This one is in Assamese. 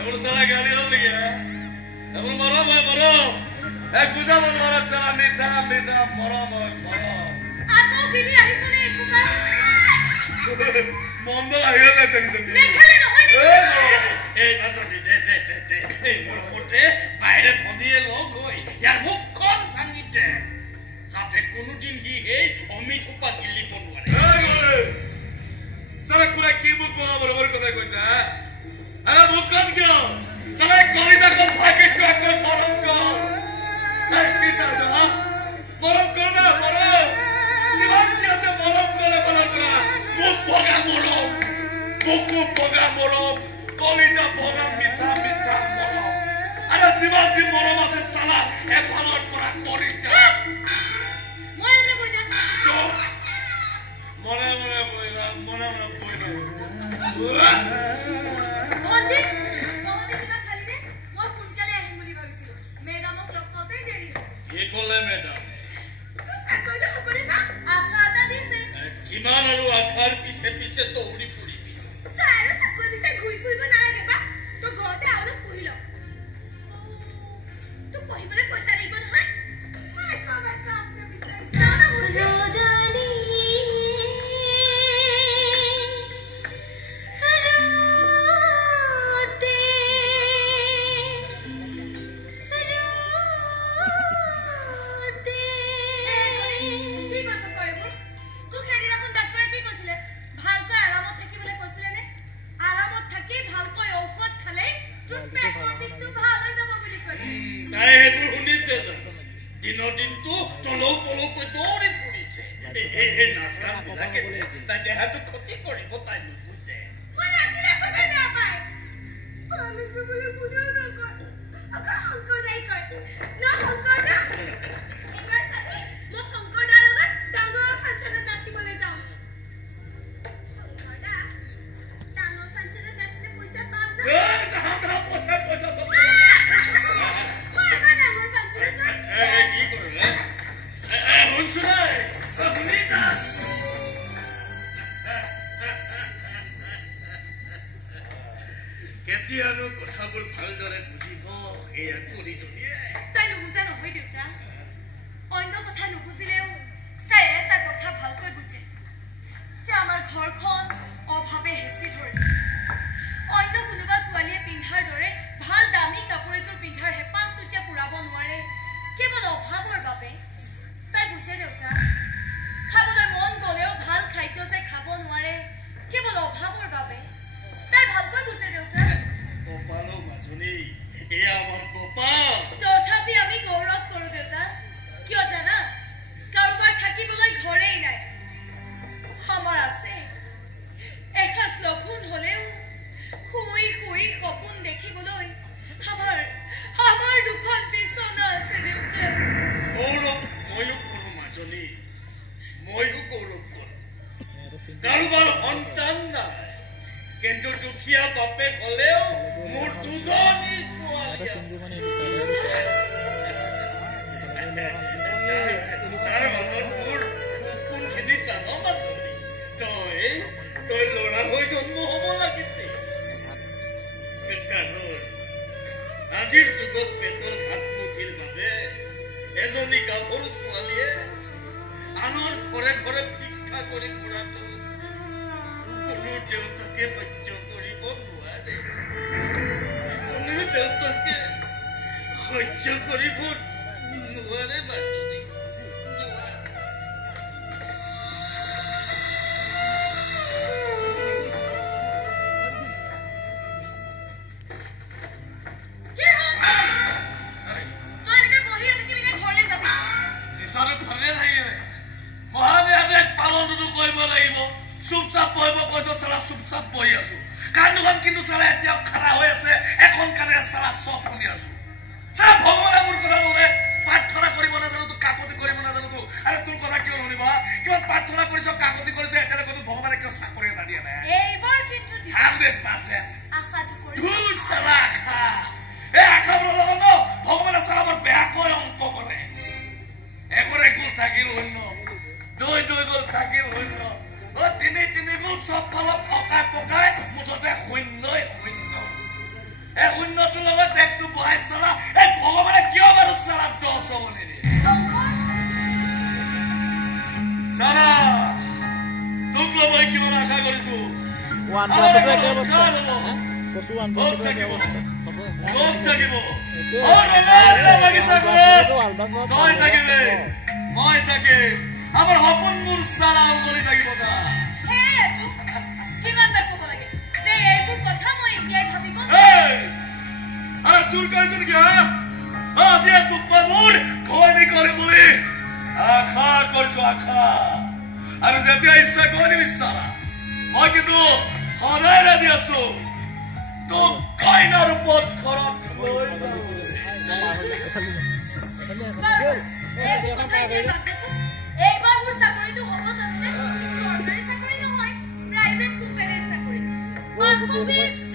এবার সারা গালি হল গিয়া এবার মরম হয় মরম এক বুঝাবো মরম সারা মিঠা মিঠা মরম হয় মরম আকৌ গিলি আহিছনে একোবা মন্দ আহিল না তুমি তুমি দেখালে নহয় এই না তুমি দে এই মরমতে বাইরে ধনিয়ে লোক হই ইয়ার মুখখন ভাঙিতে যাতে কোনোদিন হি এই অমিত উপা গিলি বনোৱাৰে সারা কুলা কি মুখ বরাবর কথা কইছা আরে মুখখন কিয় সারা কলিজা কোন ফাকে চুয়াক মরম কর এই কি সাজা মরম কর না মরম জীবন কি আছে মরম করে বলার মুখ বগা মরম মুখ বগা মরম কলিজা বগা মিঠা মিঠা মরম আরে জীবন জি মরম আছে সালা এফালর পরা করিতা মরমলে বইনা মনে মনে বইলা অজি কমতে কিবা খালি দে মই সোনকালে আহিম বুলি ভাবিছিলো মেডামক লগ পাওঁতে দেৰি কি কলে মেডাম চাকৰিটো হ'বনে না আশা এটা দিছে কিমান আৰু আখাৰ পিছে পিছে দৌৰি ফুৰিবি তাৰে চাকৰি পিছে ঘূৰি ফুৰিব নালাগে বা তো ঘৰতে আউলে পঢ়ি ল তো পঢ়িবলৈ পইচা লাগিব নহয় দিনৰ দিনটো তলৌ তলৌকৈ দৌৰি ফুৰিছে এই নাচগান বিলাকে তাই দেহাটো ক্ষতি কৰিব তাই নুবুজে মই নাছিলে সবে বেয়া পায় পালিছে বোলে কোনেও নকয় আকৌ শংকৰ দাই কয় ন শংকৰ দা এবাৰ চাবি মই শংকৰ দাৰ লগত ডাঙৰ ফাংচনত নাচিবলৈ যাওঁ শংকৰ দা ডাঙৰ ফাংচনত নাচিলে পইচা পাম ন পইচা কেতিয়ানো কথাবোৰ ভালদৰে বুজিব এয়া কৰি জনিয়ে তাই নুবুজা নহয় দেউতা অন্য কথা নুবুজিলেও তাই এটা কথা ভালকৈ বুজে যে আমাৰ ঘৰখন অভাৱে হেঁচি ধৰিছে অন্য কোনোবা ছোৱালীয়ে পিন্ধাৰ দৰে ভাল দামী কাপোৰ এযোৰ পিন্ধাৰ হেঁপাহটো যে পূৰাব নোৱাৰে কেৱল অভাৱৰ বাবে তাই বুজে দেউতা খাবলৈ মন গ'লেও ভাল খাদ্য যে খাব নোৱাৰে কেৱল অভাৱৰ বাবে তাই ভালকৈ বুজে দেউতা কপালো মাজনী এয়া আমাৰ কপাল তথাপি আমি গৌৰৱ কৰোঁ দেউতা কিয় জানা কাৰোবাৰ থাকিবলৈ ঘৰেই নাই আমাৰ আছে এসাঁজ লঘোণ হ'লেও শুই শুই সপোন দেখিবলৈ আমাৰ দুখন বিচনা আছে দেউতা গৌৰৱ ময়ো কৰোঁ মাজনী ময়ো গৌৰৱ কৰোঁ কাৰোবাৰ সন্তান নাই কিন্তু দুখীয়া বাপেক হলেও মোৰ দুজনী ছোৱালী তাৰ মাজত মোৰ কোনখিনি জানো মাজনী তই ল'ৰা হৈ জন্ম হ'ব লাগিছিল আজিৰ যুগত পেটৰ ভাত মুঠিৰ বাবে এজনী গাভৰু ছোৱালীয়ে আনৰ ঘৰে ঘৰে ভিক্ষা কৰি ফুৰাটো কোনো দেউতাকে সহ্য কৰিব নোৱাৰে কোনো দেউতাকে সহ্য কৰিব নোৱাৰে মাজনী চুপচাপ বহিব কৈছো চালা চুপচাপ বহি আছো কাণ দুখন কিন্তু চালা এতিয়াও খাৰা হৈ আছে এখন কাণেৰে চালা চব শুনি আছো চালা ভগৱানে মোৰ কথা নুশুনে প্ৰাৰ্থনা কৰিব নাজানো তো কাকতি কৰিব নাজানো তো আৰে তোৰ কথা কিয় নুশুনিব কিমান প্ৰাৰ্থনা কৰিছ কাকতি কৰিছ এতিয়ালৈকে ভগৱানে কিয় চাকৰি এটা দিয়া নাই এইবাৰ কিন্তু 100% আশাটো কৰি ধুৰ চালা আশা এই আশাবোৰৰ লগত ভগৱানে চালা বৰ বেয়াকৈ অংক কৰে এগৰে গুল থাকিল শূন্য দুই গুল থাকিল শূন্য তিনি গুল চব ফলত পকাই পকাই মুঠতে শূন্যই শূন্য তোৰ লগত বেগটো বহাই চালা এই ভগৱানে কিয় বাৰু চালা 10 হ'বনে চালা তোক লৈ কিমান আশা কৰিছো 1% একে অৱস্থা কসু 1% একে অৱস্থা সব থাকিব ওরে মারলে বাগিচা করে তই থাকিবে মই থাকে আমার হপন মুর সারা বলি থাকিব না হে এটু কিমান বার কব লাগে যে এইবোৰ কথা মই ইন্দিয়াই ভাবিব এই আৰে চুৰ কৰিছ কি আজি তুপা মুৰ কইনি কৰে বলি আখা কৰিছ আখা আৰু যেতিয়া ইচ্ছা কৰি বিচাৰা মই কিন্তু সদায় ৰাজি আছো তো কাইনাৰ ওপৰত খৰত লৈ যাও এইবাৰ মোৰ চাকৰিটো হ'ব জানে চৰকাৰী চাকৰি নহয় প্ৰাইভেট কোম্পানীৰ চাকৰি 520